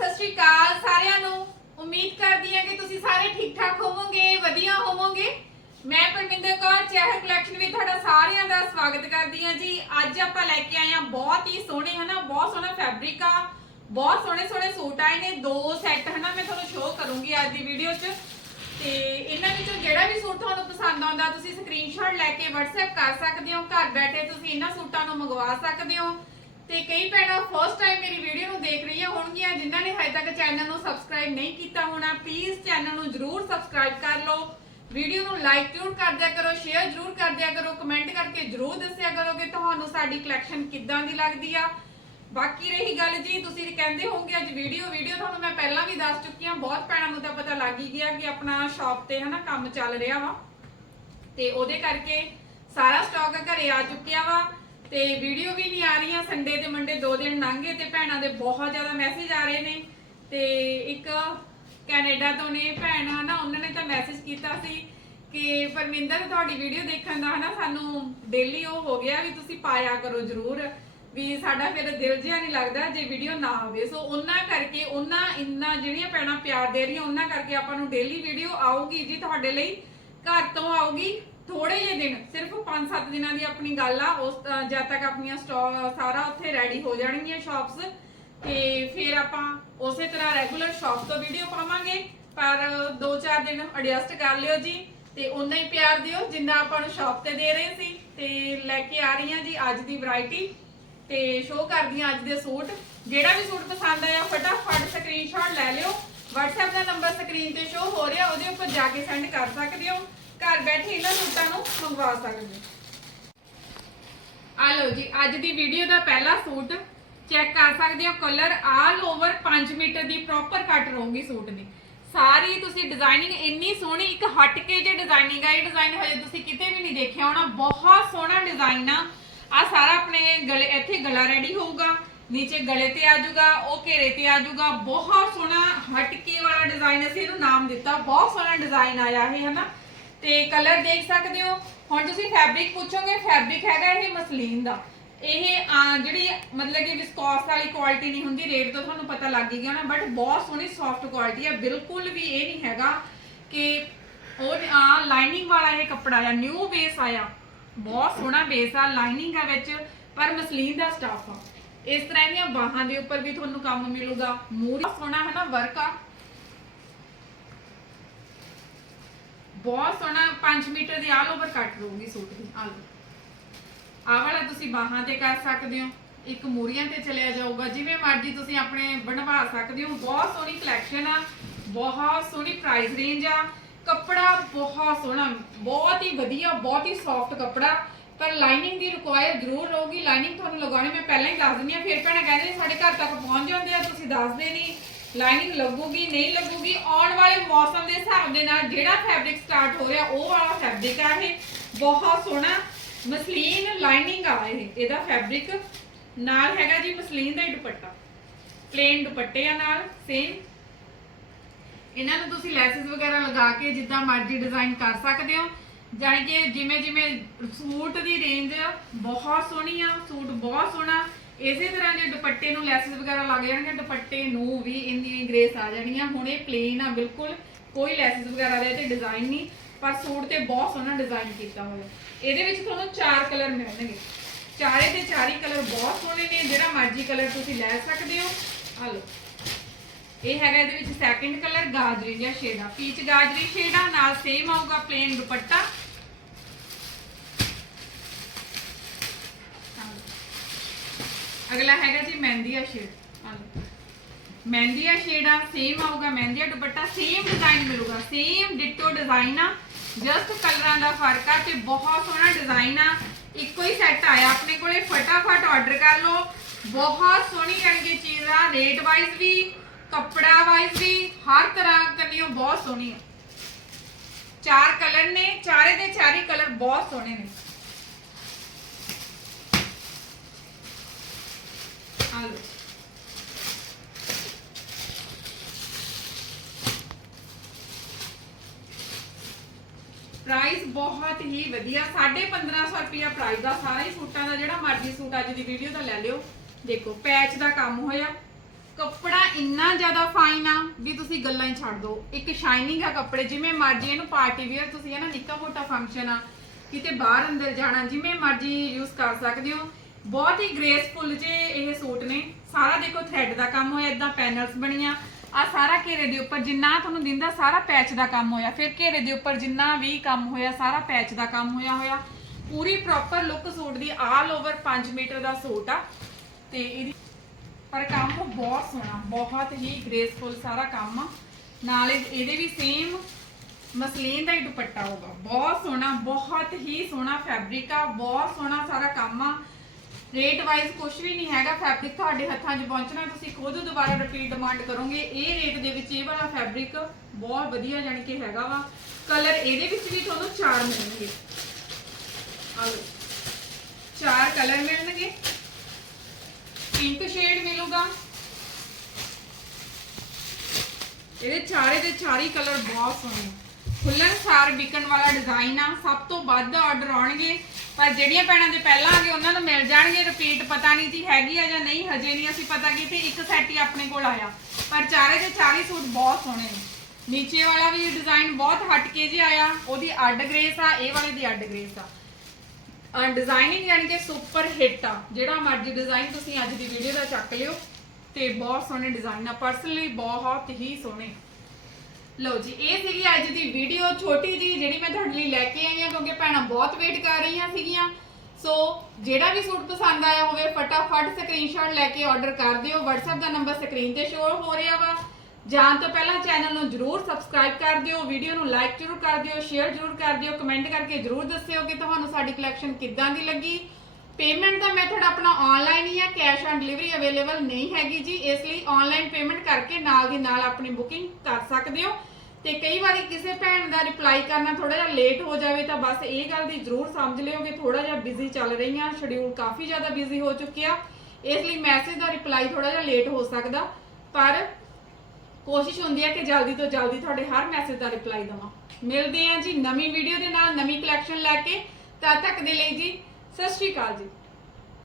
ਸਤਿ ਸ਼੍ਰੀ ਅਕਾਲ ਸਾਰਿਆਂ ਨੂੰ। ਉਮੀਦ ਕਰਦੀ ਹਾਂ ਕਿ ਤੁਸੀਂ ਸਾਰੇ ਠੀਕ ਠਾਕ ਹੋਵੋਗੇ, ਵਧੀਆ ਹੋਵੋਗੇ। ਮੈਂ ਪਰਮਿੰਦਰ ਕੌਰ ਚਹਿਰ ਕਲੈਕਸ਼ਨ ਵਿੱਚ ਤੁਹਾਡਾ ਸਾਰਿਆਂ ਦਾ ਸਵਾਗਤ ਕਰਦੀ ਹਾਂ ਜੀ। ਅੱਜ ਆਪਾਂ ਲੈ ਕੇ ਆਏ ਹਾਂ ਬਹੁਤ ਹੀ ਸੋਹਣੇ, ਹਨਾ, ਬਹੁਤ ਸੋਹਣਾ ਫੈਬਰਿਕ ਆ। ਬਹੁਤ ਸੋਹਣੇ ਸੋਹਣੇ ਸੂਟ ਆਏ ਨੇ, ਦੋ ਸੈੱਟ ਹਨਾ, ਮੈਂ ਤੁਹਾਨੂੰ ਸ਼ੋਅ ਕਰੂੰਗੀ ਅੱਜ ਦੀ ਵੀਡੀਓ 'ਚ। ਤੇ ਇਹਨਾਂ ਵਿੱਚੋਂ ਜਿਹੜਾ ਵੀ ਸੂਟ ਤੁਹਾਨੂੰ ਪਸੰਦ ਆਉਂਦਾ, ਤੁਸੀਂ ਸਕਰੀਨਸ਼ਾਟ ਲੈ ਕੇ WhatsApp ਕਰ ਸਕਦੇ ਹੋ। ਘਰ ਬੈਠੇ ਤੁਸੀਂ ਇਹਨਾਂ ਸੂਟਾਂ ਨੂੰ ਮੰਗਵਾ ਸਕਦੇ ਹੋ। ਤੇ ਕਈ ਭੈਣਾਂ ਫਸਟ ਟਾਈਮ ਮੇਰੀ ਵੀਡੀਓ ਨੂੰ ਦੇਖ ਰਹੀਆਂ ਹੋਣਗੀਆਂ, ਜਿਨ੍ਹਾਂ ਨੇ ਹਜੇ ਤੱਕ ਚੈਨਲ ਨੂੰ ਸਬਸਕ੍ਰਾਈਬ ਨਹੀਂ ਕੀਤਾ ਹੋਣਾ ਪਲੀਜ਼ ਚੈਨਲ ਨੂੰ ਜਰੂਰ ਸਬਸਕ੍ਰਾਈਬ ਕਰ ਲਓ। ਵੀਡੀਓ ਨੂੰ ਲਾਈਕ ਜ਼ਰੂਰ ਕਰ ਦਿਆ ਕਰੋ ਸ਼ੇਅਰ ਜ਼ਰੂਰ ਕਰ ਦਿਆ ਕਰੋ ਕਮੈਂਟ ਕਰਕੇ ਜ਼ਰੂਰ ਦੱਸਿਆ ਕਰੋ ਕਿ ਤੁਹਾਨੂੰ ਸਾਡੀ ਕਲੈਕਸ਼ਨ ਕਿੱਦਾਂ ਦੀ ਲੱਗਦੀ ਆ। ਬਾਕੀ ਰਹੀ ਗੱਲ ਜੀ, ਤੁਸੀਂ ਕਹਿੰਦੇ ਹੋਵੋਗੇ ਅੱਜ ਵੀਡੀਓ ਵੀਡੀਓ ਤੁਹਾਨੂੰ ਮੈਂ ਪਹਿਲਾਂ ਵੀ ਦੱਸ ਚੁੱਕੀ ਹਾਂ, ਬਹੁਤ ਭੈਣਾਂ ਨੂੰ ਤਾਂ ਪਤਾ ਲੱਗ ਹੀ ਗਿਆ ਕਿ ਆਪਣਾ ਸ਼ਾਪ ਤੇ ਹਨਾ ਕੰਮ ਚੱਲ ਰਿਹਾ ਵਾ। ਤੇ ਉਹਦੇ ਕਰਕੇ ਸਾਰਾ ਸਟਾਕ ਘਰੇ ਆ ਚੁੱਕਿਆ ਵਾ। ਤੇ ਵੀਡੀਓ ਵੀ ਨਹੀਂ ਆ ਰਹੀਆਂ, ਸੰਡੇ ਤੇ ਮੰਡੇ ਦੋ ਦਿਨ ਲੰਘੇ ਤੇ ਭੈਣਾਂ ਦੇ ਬਹੁਤ ਜ਼ਿਆਦਾ ਮੈਸੇਜ ਆ ਰਹੇ ਨੇ। ਤੇ ਇੱਕ ਕੈਨੇਡਾ ਤੋਂ ਨੇ ਭੈਣ, ਹਨਾ, ਉਹਨਾਂ ਨੇ ਤਾਂ ਮੈਸੇਜ ਕੀਤਾ ਸੀ ਕਿ ਪਰਮਿੰਦਰ, ਤੁਹਾਡੀ ਵੀਡੀਓ ਦੇਖਣ ਦਾ, ਹਨਾ, ਸਾਨੂੰ ਡੇਲੀ ਉਹ ਹੋ ਗਿਆ ਵੀ ਤੁਸੀਂ ਪਾਇਆ ਕਰੋ ਜਰੂਰ, ਵੀ ਸਾਡਾ ਫਿਰ ਦਿਲ ਜਿਹਾ ਨਹੀਂ ਲੱਗਦਾ ਜੇ ਵੀਡੀਓ ਨਾ ਆਵੇ। ਸੋ ਉਹਨਾਂ ਕਰਕੇ, ਉਹਨਾਂ ਇੰਨਾ ਜਿਹੜੀਆਂ ਭੈਣਾਂ ਪਿਆਰ ਦੇ ਰਹੀਆਂ, ਉਹਨਾਂ ਕਰਕੇ ਆਪਾਂ ਨੂੰ ਡੇਲੀ ਵੀਡੀਓ ਆਊਗੀ ਜੀ, ਤੁਹਾਡੇ ਲਈ ਘਰ ਤੋਂ ਆਊਗੀ। ਥੋੜੇ ਜਿਹੇ ਦਿਨ ਸਿਰਫ 5-7 ਦਿਨਾਂ ਦੀ ਆਪਣੀ ਗੱਲ ਆ ਉਸ ਅ, ਜਦ ਤੱਕ ਆਪਣੀਆਂ ਸਟਾਕ ਸਾਰਾ ਉੱਥੇ ਰੈਡੀ ਹੋ ਜਾਣਗੀਆਂ ਸ਼ਾਪਸ ਤੇ ਫਿਰ ਆਪਾਂ ਉਸੇ ਤਰ੍ਹਾਂ ਰੈਗੂਲਰ ਸ਼ਾਪ ਤੋਂ ਵੀਡੀਓ ਪਾਵਾਂਗੇ ਪਰ 2-4 ਦਿਨ ਐਡਜਸਟ ਕਰ ਲਿਓ ਜੀ ਤੇ ਉਨਾ ਹੀ ਪਿਆਰ ਦਿਓ ਜਿੰਨਾ ਆਪਾਂ ਨੂੰ ਸ਼ਾਪ ਤੇ ਦੇ ਰਹੇ ਸੀ ਤੇ ਲੈ ਕੇ ਆ ਰਹੀ ਰਹੀਆਂ ਜੀ ਅੱਜ ਦੀ ਵੈਰਾਈਟੀ ਤੇ ਸ਼ੋਅ ਕਰਦੀ ਹਾਂ ਅੱਜ ਦੇ ਸੂਟ। ਜਿਹੜਾ ਵੀ ਸੂਟ ਪਸੰਦ ਆਇਆ ਫਟਾਫਟ ਸਕਰੀਨਸ਼ਾਟ ਲੈ ਲਿਓ। WhatsApp ਦਾ ਨੰਬਰ ਸਕਰੀਨ ਤੇ ਸ਼ੋਅ ਹੋ ਰਿਹਾ ਉਹਦੇ ਉੱਪਰ ਜਾ ਕੇ ਸੈਂਡ ਕਰ ਸਕਦੇ ਹੋ। ਘਰ ਬੈਠੇ ਇਹਨਾਂ ਸੂਟਾਂ ਨੂੰ ਮੰਗਵਾ ਸਕਦੇ। ਆ ਲਓ ਜੀ, ਅੱਜ ਦੀ ਵੀਡੀਓ ਦਾ ਪਹਿਲਾ ਸੂਟ ਚੈੱਕ ਕਰ ਸਕਦੇ ਹੋ। ਕਲਰ ਆਲ ਓਵਰ 5 ਮੀਟਰ ਦੀ ਪ੍ਰੋਪਰ ਕੱਟ ਰਹੂਗੀ ਸੂਟ ਦੀ। ਸਾਰੀ ਤੁਸੀਂ ਡਿਜ਼ਾਈਨਿੰਗ ਇੰਨੀ ਸੋਹਣੀ, ਇੱਕ ਹਟ ਕੇ ਜੇ ਡਿਜ਼ਾਈਨਿੰਗ ਆ, ਇਹ ਡਿਜ਼ਾਈਨ ਹਜੇ ਤੁਸੀਂ ਕਿਤੇ ਵੀ ਨਹੀਂ ਦੇਖਿਆ ਹੋਣਾ। ਬਹੁਤ ਸੋਹਣਾ ਡਿਜ਼ਾਈਨ ਆ। ਆ ਸਾਰਾ ਆਪਣੇ ਗਲੇ, ਇੱਥੇ ਗਲਾ ਰੈਡੀ ਹੋਊਗਾ, ਨੀਚੇ ਗਲੇ ਤੇ ਆ ਜਾਊਗਾ, ਉਹ ਘੇਰੇ ਤੇ ਆ ਜਾਊਗਾ। ਬਹੁਤ ਸੋਹਣਾ ਹਟ ਕੇ ਵਾਲਾ ਡਿਜ਼ਾਈਨ ਅਸੀਂ ਇਹਨੂੰ ਨਾਮ ਦਿੱਤਾ। ਬਹੁਤ ਸੋਹਣਾ ਡਿਜ਼ਾਈਨ ਆਇਆ ਇਹ, ਹਨਾ? ਤੇ ਕਲਰ ਦੇਖ ਸਕਦੇ ਹੋ। ਹੁਣ ਤੁਸੀਂ ਫੈਬਰਿਕ ਪੁੱਛੋਗੇ ਫੈਬਰਿਕ ਹੈਗਾ ਇਹ ਮਸਲੀਨ ਦਾ। ਇਹ ਜਿਹੜੀ ਮਤਲਬ ਕਿ ਵਿਸਕੋਸ ਵਾਲੀ ਕੁਆਲਿਟੀ ਨਹੀਂ ਹੁੰਦੀ ਰੇਟ ਤੋਂ ਤੁਹਾਨੂੰ ਪਤਾ ਲੱਗ ਹੀ ਗਿਆ ਨਾ ਬਟ ਬਹੁਤ ਸੋਹਣੀ ਸੌਫਟ ਕੁਆਲਿਟੀ ਹੈ। ਬਿਲਕੁਲ ਵੀ ਇਹ ਨਹੀਂ ਹੈਗਾ ਕਿ ਉਹ ਆ ਲਾਈਨਿੰਗ ਵਾਲਾ ਇਹ ਕੱਪੜਾ ਆ ਨਿਊ ਬੇਸ ਆਇਆ। ਬਹੁਤ ਸੋਹਣਾ ਬੇਸ ਆ ਲਾਈਨਿੰਗ ਆ ਵਿੱਚ, ਪਰ ਮਸਲੀਨ ਦਾ ਸਟਾਫ ਆ। ਇਸ ਤਰ੍ਹਾਂ ਦੀਆਂ ਬਾਹਾਂ ਦੇ ਉੱਪਰ ਵੀ ਤੁਹਾਨੂੰ ਕੰਮ ਮਿਲੂਗਾ। ਮੂਰੀ ਸੋਹਣਾ ਹੈ ਨਾ ਵਰਕ ਆ। ਬਹੁਤ ਸੋਹਣਾ 5 ਮੀਟਰ ਦੀ ਆਲ ਓਵਰ ਕੱਟ ਰਹੂਗੀ ਸੂਟ ਦੀ ਆ ਲਓ। ਆਹ ਵਾਲਾ ਤੁਸੀਂ ਬਾਹਾਂ ਤੇ ਕਰ ਸਕਦੇ ਹੋ, ਇੱਕ ਮੂਰੀਆਂ ਤੇ ਚਲਿਆ ਜਾਊਗਾ, ਜਿਵੇਂ ਮਰਜ਼ੀ ਤੁਸੀਂ ਆਪਣੇ ਬਣਵਾ ਸਕਦੇ ਹੋ। ਬਹੁਤ ਸੋਹਣੀ ਕਲੈਕਸ਼ਨ ਆ, ਬਹੁਤ ਸੋਹਣੀ ਪ੍ਰਾਈਸ ਰੇਂਜ ਆ। ਕੱਪੜਾ ਬਹੁਤ ਸੋਹਣਾ, ਬਹੁਤ ਹੀ ਵਧੀਆ, ਬਹੁਤ ਹੀ ਸੌਫਟ ਕੱਪੜਾ। ਪਰ ਲਾਈਨਿੰਗ ਦੀ ਰਿਕੁਆਇਰ ਜ਼ਰੂਰ ਰਹੂਗੀ। ਲਾਈਨਿੰਗ ਤੁਹਾਨੂੰ ਲਗਾਉਣੀ, ਮੈਂ ਪਹਿਲਾਂ ਹੀ ਦੱਸ ਦਿੰਦੀ ਆ ਫਿਰ ਭੈਣਾਂ ਕਹਿੰਦੇ ਸਾਡੇ ਘਰ ਤੱਕ ਪਹੁੰਚ ਜਾਂਦੇ ਆ, ਤੁਸੀਂ ਦੱਸਦੇ ਨਹੀਂ। ਲਾਈਨਿੰਗ ਲੱਗੂਗੀ, ਨਹੀਂ ਲੱਗੂਗੀ, ਆਉਣ ਵਾਲੇ ਮੌਸਮ ਦੇ ਹਿਸਾਬ ਦੇ ਨਾਲ ਜਿਹੜਾ ਫੈਬਰਿਕ ਸਟਾਰਟ ਹੋ ਰਿਹਾ, ਉਹ ਵਾਲਾ ਫੈਬਰਿਕ ਆ ਇਹ। ਬਹੁਤ ਸੋਹਣਾ ਮਸਲੀਨ ਲਾਈਨਿੰਗ ਆ ਇਹ, ਇਹਦਾ ਫੈਬਰਿਕ ਨਾਲ ਹੈਗਾ ਜੀ ਮਸਲੀਨ ਦਾ ਹੀ ਦੁਪੱਟਾ। ਪਲੇਨ ਦੁਪੱਟੇ ਆ ਨਾਲ ਸੇਮ ਇਹਨਾਂ ਨੂੰ ਤੁਸੀਂ ਲੈਸਸ ਵਗੈਰਾ ਲਗਾ ਕੇ ਜਿੱਦਾਂ ਮਰਜ਼ੀ ਡਿਜ਼ਾਈਨ ਕਰ ਸਕਦੇ ਹੋ। ਜਾਣੀ ਕਿ ਜਿਵੇਂ ਜਿਵੇਂ ਸੂਟ ਦੀ ਰੇਂਜ ਬਹੁਤ ਸੋਹਣੀ ਆ, ਸੂਟ ਬਹੁਤ ਸੋਹਣਾ। ਇਸੇ ਤਰ੍ਹਾਂ ਜੇ ਦੁਪੱਟੇ ਨੂੰ ਲੈਸਸ ਵਗੈਰਾ ਲੱਗ ਜਾਣਗੇ, ਦੁਪੱਟੇ ਨੂੰ ਵੀ ਇੰਨੀ ਗ੍ਰੇਸ ਆ ਜਾਣੀਆਂ ਹੁਣ ਇਹ ਪਲੇਨ ਆ, ਬਿਲਕੁਲ ਕੋਈ ਲੈਸਸ ਵਗੈਰਾ ਦੇ ਤੇ ਡਿਜ਼ਾਈਨ ਨਹੀਂ, ਪਰ ਸੂਟ ਤੇ ਬਹੁਤ ਸੋਹਣਾ ਡਿਜ਼ਾਈਨ ਕੀਤਾ ਹੋਇਆ। ਇਹਦੇ ਵਿੱਚ ਤੁਹਾਨੂੰ ਚਾਰ ਕਲਰ ਮਿਲਣਗੇ। ਚਾਰੇ ਦੇ ਚਾਰੀ ਕਲਰ ਬਹੁਤ ਸੋਹਣੇ ਨੇ, ਜਿਹੜਾ ਮਰਜ਼ੀ ਕਲਰ ਤੁਸੀਂ ਲੈ ਸਕਦੇ ਹੋ। ਆ ਲਓ। ਇਹ ਹੈਗਾ ਇਹਦੇ ਵਿੱਚ ਸੈਕਿੰਡ ਕਲਰ ਗਾਜਰੀ ਜਾਂ ਸ਼ੇਡ ਆ ਪੀਚ ਗਾਜਰੀ ਸ਼ੇਡ ਆ ਨਾਲ ਸੇਮ ਆਊਗਾ ਪਲੇਨ ਦੁਪੱਟਾ। ਅਗਲਾ ਹੈਗਾ ਜੀ ਮਹਿੰਦੀਆ ਸ਼ੇਡ ਆ ਸ਼ੇਡ ਆ ਸੇਮ ਆਊਗਾ। ਮਹਿੰਦੀਆ ਦੁਪੱਟਾ ਸੇਮ ਡਿਜ਼ਾਈਨ ਮਿਲੂਗਾ। ਸੇਮ ਡਿਟੋ ਡਿਜ਼ਾਈਨ ਆ। ਜਸਟ ਕਲਰਾਂ ਦਾ ਫ਼ਰਕ ਆ ਤੇ ਬਹੁਤ ਸੋਹਣਾ ਡਿਜ਼ਾਈਨ ਆ। ਇੱਕੋ ਹੀ ਸੈੱਟ ਆਇਆ ਆਪਣੇ ਕੋਲੇ। ਫਟਾਫਟ ਆਰਡਰ ਕਰ ਲਓ। ਬਹੁਤ ਸੋਹਣੀ ਜਾਣੀ ਚੀਜ਼ ਆ। ਰੇਟ ਵਾਈਜ਼ ਵੀ, ਕੱਪੜਾ ਵਾਈਜ਼ ਵੀ, ਹਰ ਤਰ੍ਹਾਂ ਕੰਨਿਓ ਬਹੁਤ ਸੋਹਣੀ ਆ। ਚਾਰ ਕਲਰ ਨੇ। ਚਾਰੇ ਦੇ ਚਾਰੇ ਕਲਰ ਬਹੁਤ ਸੋਹਣੇ ਨੇ। ਆ ਲਓ ਪ੍ਰਾਈਸ ਬਹੁਤ ਹੀ ਵਧੀਆ 1550 ਰੁਪਿਆ ਪ੍ਰਾਈਸ ਦਾ ਸਾਰਾ ਹੀ ਸੂਟਾਂ ਦਾ, ਜਿਹੜਾ ਮਰਜ਼ੀ ਸੂਟ ਅੱਜ ਦੀ ਵੀਡੀਓ ਦਾ ਲੈ ਲਿਓ। ਦੇਖੋ ਪੈਚ ਦਾ ਕੰਮ ਹੋਇਆ। ਕੱਪੜਾ ਇੰਨਾ ਜ਼ਿਆਦਾ ਫਾਈਨ ਆ ਵੀ ਤੁਸੀਂ ਗੱਲਾਂ ਹੀ ਛੱਡ ਦਿਓ। ਇੱਕ ਸ਼ਾਈਨਿੰਗ ਆ ਕੱਪੜੇ, ਜਿਵੇਂ ਮਰਜ਼ੀ ਇਹਨੂੰ ਪਾਰਟੀ ਵੇਅਰ ਤੁਸੀਂ ਹੈ ਨਾ ਨਿੱਕਾ ਮੋਟਾ ਫੰਕਸ਼ਨ ਆ। ਕਿਤੇ ਬਾਹਰ ਅੰਦਰ ਜਾਣਾ, ਜਿਵੇਂ ਮਰਜ਼ੀ ਯੂਜ਼ ਕਰ ਸਕਦੇ ਹੋ। ਬਹੁਤ ਹੀ ਗ੍ਰੇਸਫੁਲ ਜੇ ਇਹ ਸੂਟ ਨੇ। ਸਾਰਾ ਦੇਖੋ ਥ੍ਰੈਡ ਦਾ ਕੰਮ ਹੋਇਆ ਇਦਾਂ ਪੈਨਲਸ ਬਣੀਆਂ। ਆ ਸਾਰਾ ਘੇਰੇ ਦੇ ਉੱਪਰ ਜਿੰਨਾ ਤੁਹਾਨੂੰ ਦਿੰਦਾ, ਸਾਰਾ ਪੈਚ ਦਾ ਕੰਮ ਹੋਇਆ। ਫਿਰ ਘੇਰੇ ਦੇ ਉੱਪਰ ਜਿੰਨਾ ਵੀ ਕੰਮ ਹੋਇਆ, ਸਾਰਾ ਪੈਚ ਦਾ ਕੰਮ ਹੋਇਆ ਹੋਇਆ। ਪੂਰੀ ਪ੍ਰੋਪਰ ਲੁੱਕ ਸੂਟ ਦੀ ਆਲ ਓਵਰ 5 ਮੀਟਰ ਦਾ ਸੂਟ ਆ। ਤੇ ਇਹਦੀ ਪਰ ਕੰਮ ਬਹੁਤ ਸੋਹਣਾ, ਬਹੁਤ ਹੀ ਗ੍ਰੇਸਫੁਲ ਸਾਰਾ ਕੰਮ ਆ। ਨਾਲ ਇਹਦੇ ਵੀ ਸੇਮ ਮਸਲੀਨ ਦਾ ਹੀ ਦੁਪੱਟਾ ਹੋਗਾ ਬਹੁਤ ਸੋਹਣਾ, ਬਹੁਤ ਹੀ ਸੋਹਣਾ ਫੈਬਰਿਕ ਆ, ਬਹੁਤ ਸੋਹਣਾ ਸਾਰਾ ਕੰਮ ਆ। ਰੇਟ ਵਾਈਜ਼ ਕੁਝ ਵੀ ਨਹੀਂ ਹੈਗਾ ਫੈਬਰਿਕ ਤੁਹਾਡੇ ਹੱਥਾਂ 'ਚ ਪਹੁੰਚਣਾ, ਤੁਸੀਂ ਖੁਦ ਦੁਬਾਰਾ ਰਿਪੀਟ ਡਿਮਾਂਡ ਕਰੋਗੇ। ਇਹ ਰੇਟ ਦੇ ਵਿੱਚ ਇਹ ਵਾਲਾ ਫੈਬਰਿਕ ਬਹੁਤ ਵਧੀਆ ਜਾਣੀ ਕਿ ਹੈਗਾ ਵਾ। ਕਲਰ ਇਹਦੇ ਵਿੱਚ ਵੀ ਤੁਹਾਨੂੰ ਚਾਰ ਮਿਲਣਗੇ। ਆ ਚਾਰ ਕਲਰ ਮਿਲਣਗੇ। ਪਿੰਕ ਸ਼ੇਡ ਮਿਲੂਗਾ। ਇਹਦੇ ਚਾਰੇ ਦੇ ਚਾਰੀ ਕਲਰ ਬਹੁਤ ਸੋਹਣੇ ਖੁੱਲਣ ਸਾਰ ਵਿਕਣ ਵਾਲਾ ਡਿਜ਼ਾਈਨ ਆ। ਸਭ ਤੋਂ ਵੱਧ ਆਰਡਰ ਆਉਣਗੇ। ਪਰ ਜਿਹੜੀਆਂ ਭੈਣਾਂ ਦੇ ਪਹਿਲਾਂ ਆ ਗਏ, ਉਹਨਾਂ ਨੂੰ ਮਿਲ ਜਾਣਗੇ। ਰਿਪੀਟ ਪਤਾ ਨਹੀਂ ਜੀ ਹੈਗੀ ਆ ਜਾਂ ਨਹੀਂ, ਹਜੇ ਨਹੀਂ ਅਸੀਂ ਪਤਾ ਕੀਤੀ ਇੱਕ ਸੈਟ ਹੀ ਆਪਣੇ ਕੋਲ ਆਇਆ। ਪਰ ਚਾਰੇ ਦੇ ਚਾਰੇ ਸੂਟ ਬਹੁਤ ਸੋਹਣੇ ਨੇ। ਨੀਚੇ ਵਾਲਾ ਵੀ ਡਿਜ਼ਾਈਨ ਬਹੁਤ ਹਟ ਕੇ ਜਿਹਾ ਆਇਆ। ਉਹਦੀ ਅੱਡ ਗ੍ਰੇਸ ਆ, ਇਹ ਵਾਲੇ ਦੀ ਅੱਡ ਗ੍ਰੇਸ ਆ। ਡਿਜ਼ਾਈਨਿੰਗ ਯਾਨੀ ਕਿ ਸੁਪਰ ਹਿੱਟ ਆ। ਜਿਹੜਾ ਮਰਜ਼ੀ ਡਿਜ਼ਾਈਨ ਤੁਸੀਂ ਅੱਜ ਦੀ ਵੀਡੀਓ ਦਾ ਚੱਕ ਲਿਓ। ਤੇ ਬਹੁਤ ਸੋਹਣੇ ਡਿਜ਼ਾਈਨ ਆ। ਪਰਸਨਲੀ ਬਹੁਤ ਹੀ ਸੋਹਣੇ। ਲਓ ਜੀ, ਇਹ ਸੀਗੀ ਅੱਜ ਦੀ ਵੀਡੀਓ ਛੋਟੀ ਜੀ ਜਿਹੜੀ ਮੈਂ ਤੁਹਾਡੇ ਲਈ ਲੈ ਕੇ ਆਈ ਹਾਂ, ਕਿਉਂਕਿ ਭੈਣਾਂ ਬਹੁਤ ਵੇਟ ਕਰ ਰਹੀਆਂ ਸੀਗੀਆਂ। ਸੋ ਜਿਹੜਾ ਵੀ ਸੂਟ ਪਸੰਦ ਆਇਆ ਹੋਵੇ, ਫਟਾਫਟ ਸਕਰੀਨਸ਼ਾਟ ਲੈ ਕੇ ਆਰਡਰ ਕਰ ਦਿਓ। WhatsApp ਦਾ ਨੰਬਰ ਸਕਰੀਨ ਤੇ ਸ਼ੋਅ ਹੋ ਰਿਹਾ ਵਾ। ਜਾਣ ਤੋਂ ਪਹਿਲਾਂ ਚੈਨਲ ਨੂੰ ਜਰੂਰ ਸਬਸਕ੍ਰਾਈਬ ਕਰ ਦਿਓ ਵੀਡੀਓ ਨੂੰ ਲਾਈਕ ਜਰੂਰ ਕਰ ਦਿਓ ਸ਼ੇਅਰ ਜਰੂਰ ਕਰ ਦਿਓ ਕਮੈਂਟ ਕਰਕੇ ਜਰੂਰ ਦੱਸਿਓ ਕਿ ਤੁਹਾਨੂੰ ਸਾਡੀ ਕਲੈਕਸ਼ਨ ਕਿੱਦਾਂ ਦੀ ਲੱਗੀ। ਪੇਮੈਂਟ ਦਾ ਮੈਥਡ ਆਪਣਾ ਆਨਲਾਈਨ ਹੀ ਹੈ ਕੈਸ਼ ਔਨ ਡਿਲੀਵਰੀ ਅਵੇਲੇਬਲ ਨਹੀਂ ਹੈਗੀ ਜੀ। ਇਸ ਲਈ ਆਨਲਾਈਨ ਪੇਮੈਂਟ ਕਰਕੇ ਨਾਲ ਦੀ ਨਾਲ ਆਪਣੀ ਬੁਕਿੰਗ ਕਰ ਸਕਦੇ ਹੋ। ਤੇ ਕਈ ਵਾਰੀ ਕਿਸੇ ਭੈਣ ਦਾ ਰਿਪਲਾਈ ਕਰਨਾ ਥੋੜਾ ਜਿਹਾ ਲੇਟ ਹੋ ਜਾਵੇ ਤਾਂ ਬਸ ਇਹ ਗੱਲ ਦੀ ਜ਼ਰੂਰ ਸਮਝ ਲਿਓ ਕਿ ਥੋੜਾ ਜਿਹਾ ਬਿਜ਼ੀ ਚੱਲ ਰਹੀਆਂ ਸ਼ਡਿਊਲ ਕਾਫੀ ਜ਼ਿਆਦਾ ਬਿਜ਼ੀ ਹੋ ਚੁੱਕਿਆ। ਇਸ ਲਈ ਮੈਸੇਜ ਦਾ ਰਿਪਲਾਈ ਥੋੜਾ ਜਿਹਾ ਲੇਟ ਹੋ ਸਕਦਾ। ਪਰ ਕੋਸ਼ਿਸ਼ ਹੁੰਦੀ ਹੈ ਕਿ ਜਲਦੀ ਤੋਂ ਜਲਦੀ ਤੁਹਾਡੇ ਹਰ ਮੈਸੇਜ ਦਾ ਰਿਪਲਾਈ ਦਵਾਂ। ਮਿਲਦੇ ਹਾਂ ਜੀ ਨਵੀਂ ਵੀਡੀਓ ਦੇ ਨਾਲ ਨਵੀਂ ਕਲੈਕਸ਼ਨ ਲੈ ਕੇ। ਤਦ ਤੱਕ ਦੇ ਲਈ ਜੀ ਸਤਿ ਸ਼੍ਰੀ ਅਕਾਲ ਜੀ।